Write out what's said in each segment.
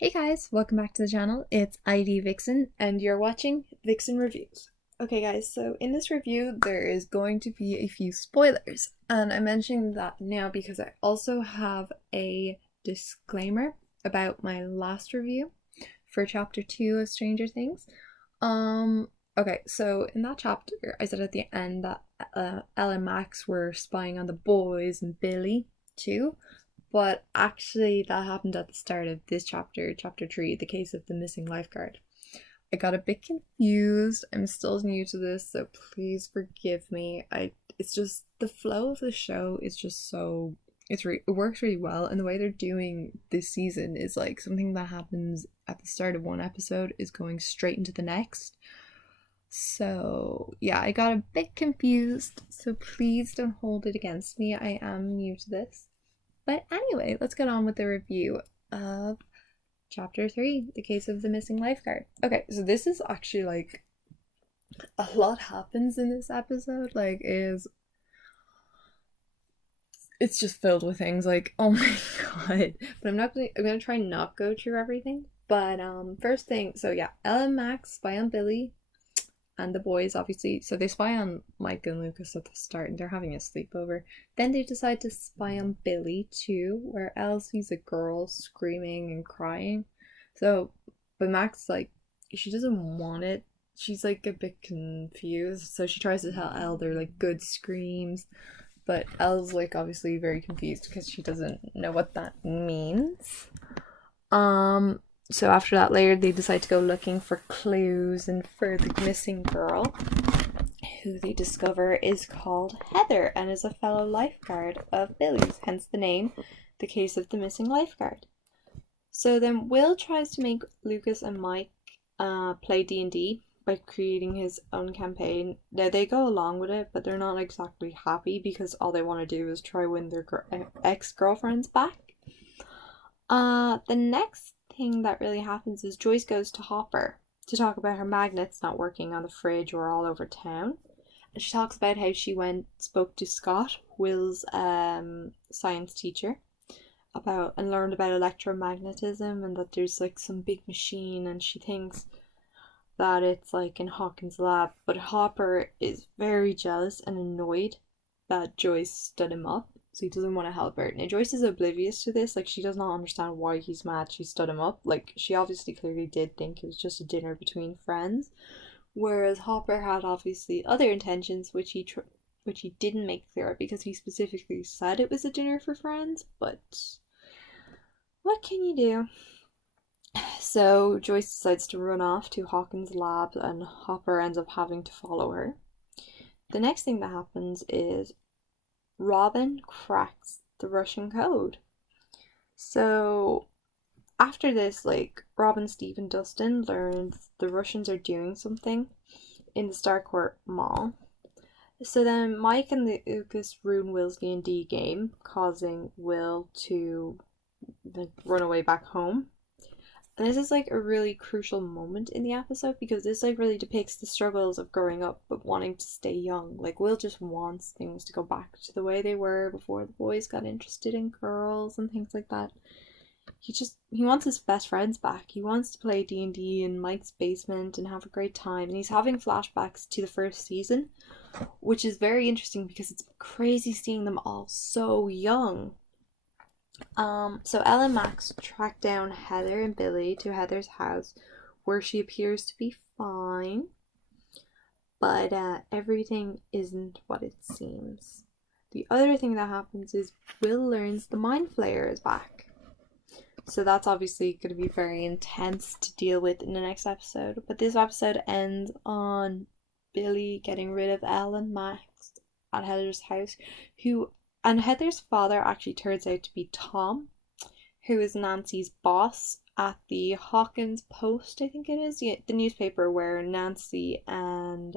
Hey guys, welcome back to the channel. It's ID Vixen and you're watching Vixen Reviews. Okay guys, so in this review there is going to be a few spoilers, and I'm mentioning that now because I also have a disclaimer about my last review for chapter 2 of Stranger Things. Okay, so in that chapter I said at the end that Elle and Max were spying on the boys and Billy too. But actually, that happened at the start of this chapter, chapter 3, the case of the missing lifeguard. I got a bit confused. I'm still new to this, so please forgive me. It's just the flow of the show is just so it works really well, and the way they're doing this season is like something that happens at the start of one episode is going straight into the next. So, yeah, I got a bit confused, so please don't hold it against me. I am new to this. But anyway, let's get on with the review of chapter 3, the case of the missing lifeguard. Okay, so this is actually like a lot happens in this episode. It's just filled with things like, oh my god. But I'm gonna try not go through everything. But first thing, so yeah, Elle and Max spy on Billy and the boys, obviously. So they spy on Mike and Lucas at the start and they're having a sleepover. Then they decide to spy on Billy too, where Elle sees a girl screaming and crying. But Max, like, she doesn't want it. She's like a bit confused. So she tries to tell Elle they're like good screams. But Elle's like obviously very confused because she doesn't know what that means. So after that, later they decide to go looking for clues and for the missing girl, who they discover is called Heather and is a fellow lifeguard of Billy's, hence the name, the case of the missing lifeguard. So then Will tries to make Lucas and Mike play D&D by creating his own campaign. Now they go along with it, but they're not exactly happy because all they want to do is try win their ex-girlfriends back. The next thing that really happens is Joyce goes to Hopper to talk about her magnets not working on the fridge or all over town. And she talks about how she spoke to Scott, Will's science teacher, and learned about electromagnetism and that there's like some big machine, and she thinks that it's like in Hawkins' lab. But Hopper is very jealous and annoyed that Joyce stood him up, so he doesn't want to help her. Now Joyce is oblivious to this, like she does not understand why he's mad she stood him up. Like she obviously clearly did think it was just a dinner between friends, whereas Hopper had obviously other intentions, which he didn't make clear because he specifically said it was a dinner for friends. But what can you do? So Joyce decides to run off to Hawkins' lab, and Hopper ends up having to follow her. The next thing that happens is Robin cracks the Russian code. So after this, like, Robin, Steve, and Dustin learns the Russians are doing something in the Starcourt Mall. So then Mike and Lucas ruin Will's D&D game, causing Will to like run away back home. And this is like a really crucial moment in the episode because this like really depicts the struggles of growing up but wanting to stay young. Like Will just wants things to go back to the way they were before the boys got interested in girls and things like that. He wants his best friends back. He wants to play D&D in Mike's basement and have a great time. And he's having flashbacks to the first season, which is very interesting because it's crazy seeing them all so young. So Elle and Max track down Heather and Billy to Heather's house, where she appears to be fine, but everything isn't what it seems. The other thing that happens is Will learns the Mind Flayer is back. So that's obviously going to be very intense to deal with in the next episode. But this episode ends on Billy getting rid of Elle and Max at Heather's house, and Heather's father actually turns out to be Tom, who is Nancy's boss at the Hawkins Post, I think it is, yeah, the newspaper where Nancy and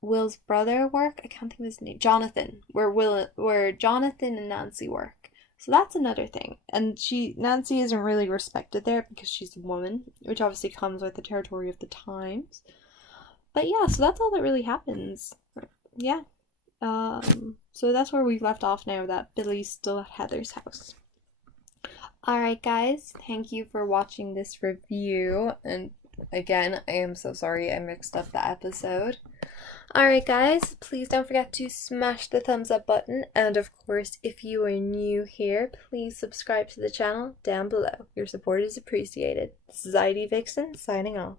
Will's brother work. I can't think of his name. Jonathan, where Jonathan and Nancy work. So that's another thing. And Nancy isn't really respected there because she's a woman, which obviously comes with the territory of the times. But yeah, so that's all that really happens. Yeah. So that's where we've left off now, that Billy's still at Heather's house. Alright, guys, thank you for watching this review. And again, I am so sorry I mixed up the episode. Alright, guys, please don't forget to smash the thumbs up button. And of course, if you are new here, please subscribe to the channel down below. Your support is appreciated. This is ID Vixen signing off.